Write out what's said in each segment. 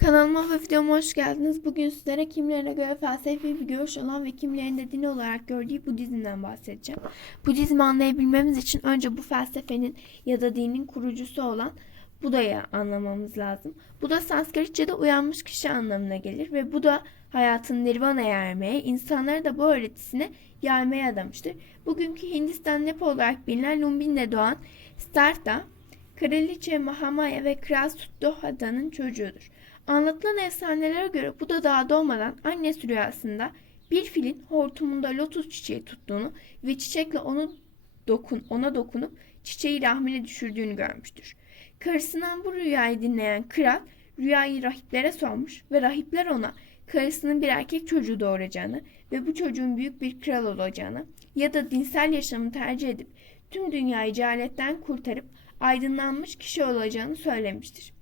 Kanalıma ve videoma hoş geldiniz. Bugün sizlere kimlerine göre felsefi bir görüş olan ve kimlerinde din olarak gördüğü Budizm'den bahsedeceğim. Budizmi anlayabilmemiz için önce bu felsefenin ya da dinin kurucusu olan Buda'yı anlamamız lazım. Buda Sanskritçe'de uyanmış kişi anlamına gelir ve Buda hayatın nirvana'ya ermeye, insanları da bu öğretisine yaymaya adamıştır. Bugünkü Hindistan Nepal olarak bilinen Lumbini'de doğan Siddhartha, Kraliçe Mahamaya ve Kral Suddhoda'nın çocuğudur. Anlatılan efsanelere göre bu da daha doğmadan annesi rüyasında bir filin hortumunda lotus çiçeği tuttuğunu ve çiçekle onu dokun, ona dokunup çiçeği rahmine düşürdüğünü görmüştür. Karısından bu rüyayı dinleyen kral rüyayı rahiplere sormuş ve rahipler ona karısının bir erkek çocuğu doğuracağını ve bu çocuğun büyük bir kral olacağını ya da dinsel yaşamı tercih edip tüm dünyayı cehaletten kurtarıp aydınlanmış kişi olacağını söylemiştir.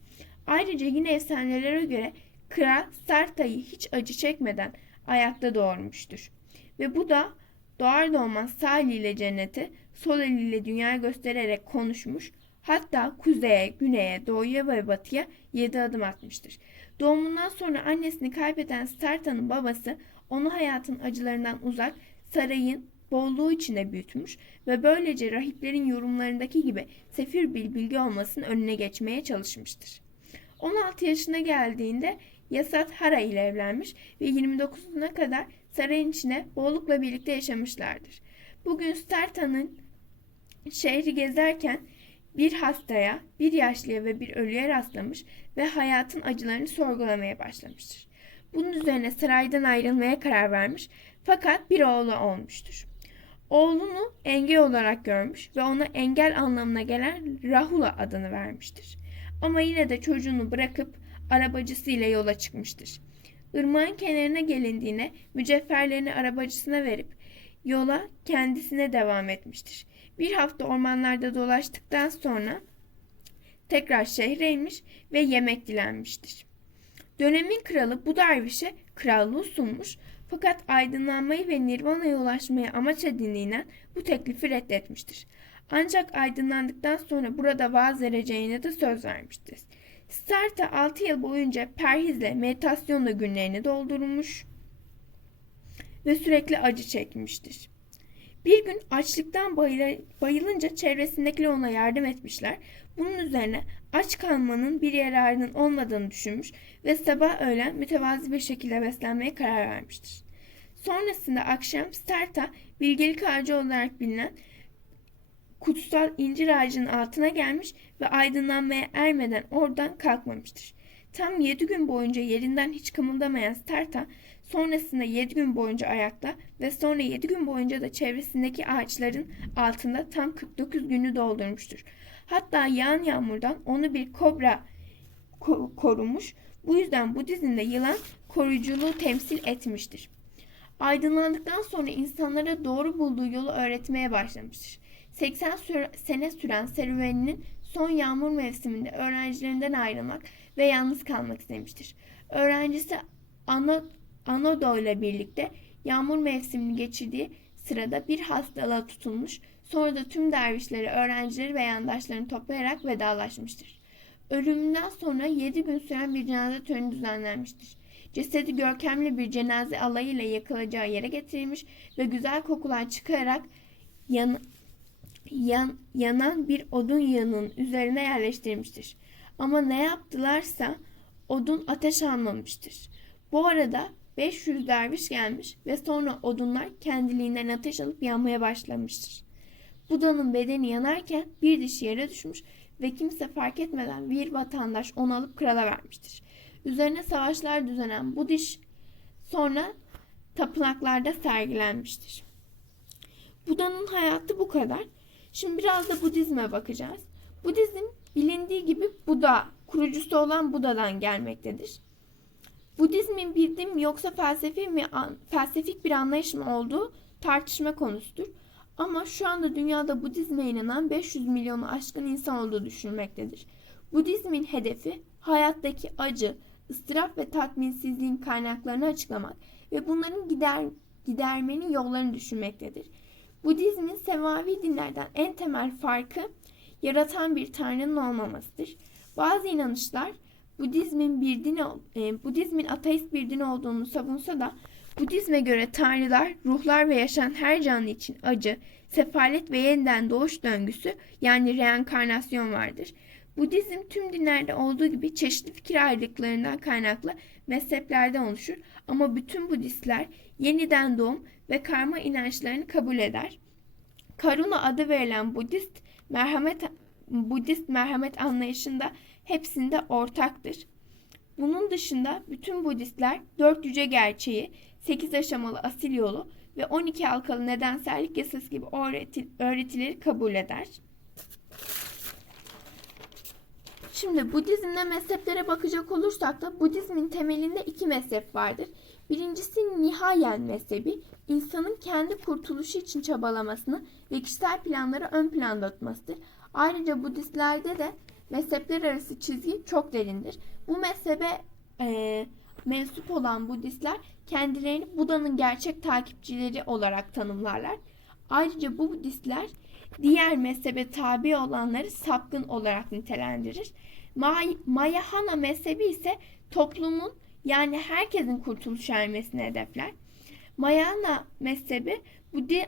Ayrıca yine efsanelere göre kral Sarta'yı hiç acı çekmeden ayakta doğurmuştur. Ve bu da doğar doğmaz sağ eliyle cenneti, sol eliyle dünyayı göstererek konuşmuş, hatta kuzeye, güneye, doğuya ve batıya yedi adım atmıştır. Doğumundan sonra annesini kaybeden Sarta'nın babası onu hayatın acılarından uzak, sarayın bolluğu içinde büyütmüş ve böylece rahiplerin yorumlarındaki gibi sefir bir bilgi olmasının önüne geçmeye çalışmıştır. 16 yaşına geldiğinde Yasat Hara ile evlenmiş ve 29'una kadar sarayın içine bollukla birlikte yaşamışlardır. Bugün Starta'nın şehri gezerken bir hastaya, bir yaşlıya ve bir ölüye rastlamış ve hayatın acılarını sorgulamaya başlamıştır. Bunun üzerine saraydan ayrılmaya karar vermiş fakat bir oğlu olmuştur. Oğlunu engel olarak görmüş ve ona engel anlamına gelen Rahula adını vermiştir. Ama yine de çocuğunu bırakıp arabacısıyla yola çıkmıştır. Irmağın kenarına gelindiğine mücevherlerini arabacısına verip yola kendisine devam etmiştir. Bir hafta ormanlarda dolaştıktan sonra tekrar şehre inmiş ve yemek dilenmiştir. Dönemin kralı bu dervişe krallığı sunmuş fakat aydınlanmayı ve nirvana'ya ulaşmayı amaç edindiğinden bu teklifi reddetmiştir. Ancak aydınlandıktan sonra burada vaaz vereceğine de söz vermiştir. Starta 6 yıl boyunca perhizle, meditasyonla günlerini doldurmuş ve sürekli acı çekmiştir. Bir gün açlıktan bayılınca çevresindekiler ona yardım etmişler. Bunun üzerine aç kalmanın bir yararının olmadığını düşünmüş ve sabah öğlen mütevazi bir şekilde beslenmeye karar vermiştir. Sonrasında akşam Starta bilgelik ağacı olarak bilinen kutsal incir ağacının altına gelmiş ve aydınlanmaya ermeden oradan kalkmamıştır. Tam yedi gün boyunca yerinden hiç kımıldamayan Starta sonrasında yedi gün boyunca ayakta ve sonra yedi gün boyunca da çevresindeki ağaçların altında tam 49 günü doldurmuştur. Hatta yağan yağmurdan onu bir kobra ko- korumuş. Bu yüzden Budizm'de yılan koruyuculuğu temsil etmiştir. Aydınlandıktan sonra insanlara doğru bulduğu yolu öğretmeye başlamıştır. 80 süre, sene süren serüveninin son yağmur mevsiminde öğrencilerinden ayrılmak ve yalnız kalmak istemiştir. Öğrencisi Ano, Anodo ile birlikte yağmur mevsimini geçirdiği sırada bir hastalığa tutulmuş, sonra da tüm dervişleri, öğrencileri ve yandaşlarını toplayarak vedalaşmıştır. Ölümünden sonra 7 gün süren bir cenaze töreni düzenlenmiştir. Cesedi görkemli bir cenaze alayıyla yakılacağı yere getirilmiş ve güzel kokular çıkarak yan, yan, yanan bir odun yığının üzerine yerleştirilmiştir. Ama ne yaptılarsa odun ateş almamıştır. Bu arada 500 derviş gelmiş ve sonra odunlar kendiliğinden ateş alıp yanmaya başlamıştır. Buda'nın bedeni yanarken bir dişi yere düşmüş ve kimse fark etmeden bir vatandaş onu alıp krala vermiştir. Üzerine savaşlar düzenen bu diş sonra tapınaklarda sergilenmiştir. Buda'nın hayatı bu kadar. Şimdi biraz da Budizm'e bakacağız. Budizm bilindiği gibi Buda, kurucusu olan Buda'dan gelmektedir. Budizmin bir yoksa felsefi mi, felsefik bir anlayış mı olduğu tartışma konusudur. Ama şu anda dünyada Budizme inanan 500 milyonu aşkın insan olduğu düşünülmektedir. Budizmin hedefi hayattaki acı, ıstırap ve tatminsizliğin kaynaklarını açıklamak ve bunların gider, gidermenin yollarını düşünmektedir. Budizmin semavi dinlerden en temel farkı yaratan bir tanrının olmamasıdır. Bazı inanışlar Budizmin bir din e, Budizmin ateist bir din olduğunu savunsa da Budizme göre tanrılar, ruhlar ve yaşayan her canlı için acı, sefalet ve yeniden doğuş döngüsü yani reenkarnasyon vardır. Budizm tüm dinlerde olduğu gibi çeşitli fikir ayrılıklarından kaynaklı mezheplerden oluşur ama bütün Budistler yeniden doğum ve karma inançlarını kabul eder. Karuna adı verilen Budist merhamet Budist merhamet anlayışında hepsinde ortaktır. Bunun dışında bütün Budistler dört yüce gerçeği, 8 aşamalı asil yolu ve 12 halkalı nedensellik yasası gibi öğreti- öğretileri kabul eder. Şimdi Budizm'de mezheplere bakacak olursak da Budizmin temelinde iki mezhep vardır. Birincisi Nihayen mezhebi, insanın kendi kurtuluşu için çabalamasını ve kişisel planları ön planda tutmasıdır. Ayrıca Budistlerde de mezhepler arası çizgi çok derindir. Bu mezhebe e, mensup olan Budistler kendilerini Buda'nın gerçek takipçileri olarak tanımlarlar. Ayrıca bu Budistler diğer mezhebe tabi olanları sapkın olarak nitelendirir. May- Mayahana mezhebi ise toplumun yani herkesin kurtuluş ermesini hedefler. Mayana mezhebi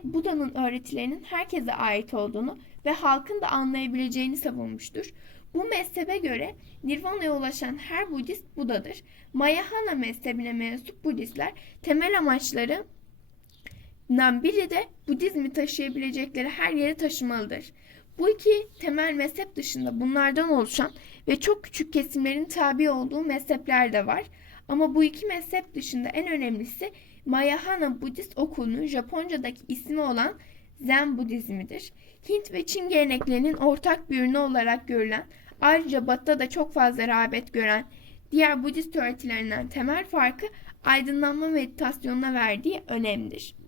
Buda'nın öğretilerinin herkese ait olduğunu ve halkın da anlayabileceğini savunmuştur. Bu mezhebe göre Nirvana'ya ulaşan her Budist Buda'dır. Mayahana mezhebine mensup Budistler temel amaçları biri de Budizmi taşıyabilecekleri her yere taşımalıdır. Bu iki temel mezhep dışında bunlardan oluşan ve çok küçük kesimlerin tabi olduğu mezhepler de var. Ama bu iki mezhep dışında en önemlisi Mayahana Budist okulunun Japonca'daki ismi olan Zen Budizmidir. Hint ve Çin geleneklerinin ortak bir ürünü olarak görülen, ayrıca Batı'da da çok fazla rağbet gören diğer Budist öğretilerinden temel farkı aydınlanma meditasyonuna verdiği önemdir.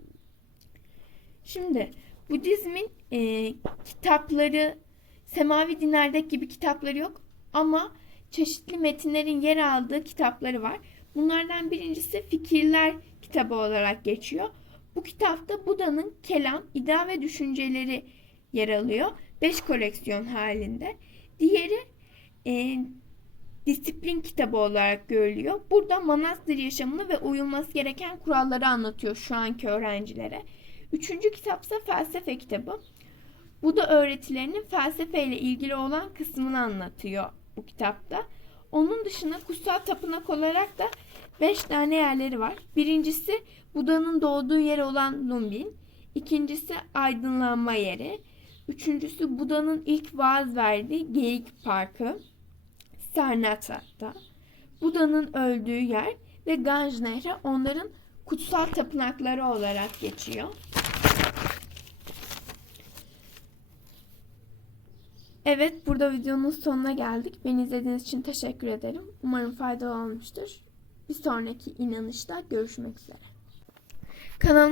Şimdi Budizmin e, kitapları semavi dinlerdeki gibi kitapları yok ama çeşitli metinlerin yer aldığı kitapları var. Bunlardan birincisi Fikirler kitabı olarak geçiyor. Bu kitapta Buda'nın kelam, idea ve düşünceleri yer alıyor. Beş koleksiyon halinde. Diğeri e, disiplin kitabı olarak görülüyor. Burada manastır yaşamını ve uyulması gereken kuralları anlatıyor şu anki öğrencilere. Üçüncü kitapsa felsefe kitabı. Bu da öğretilerinin felsefeyle ilgili olan kısmını anlatıyor bu kitapta. Onun dışında kutsal tapınak olarak da beş tane yerleri var. Birincisi Buda'nın doğduğu yer olan Lumbin. İkincisi aydınlanma yeri. Üçüncüsü Buda'nın ilk vaaz verdiği Geyik Parkı. Sarnatha'da. Buda'nın öldüğü yer ve Ganj Nehri onların kutsal tapınakları olarak geçiyor. Evet, burada videonun sonuna geldik. Beni izlediğiniz için teşekkür ederim. Umarım faydalı olmuştur. Bir sonraki inanışta görüşmek üzere. Kanalıma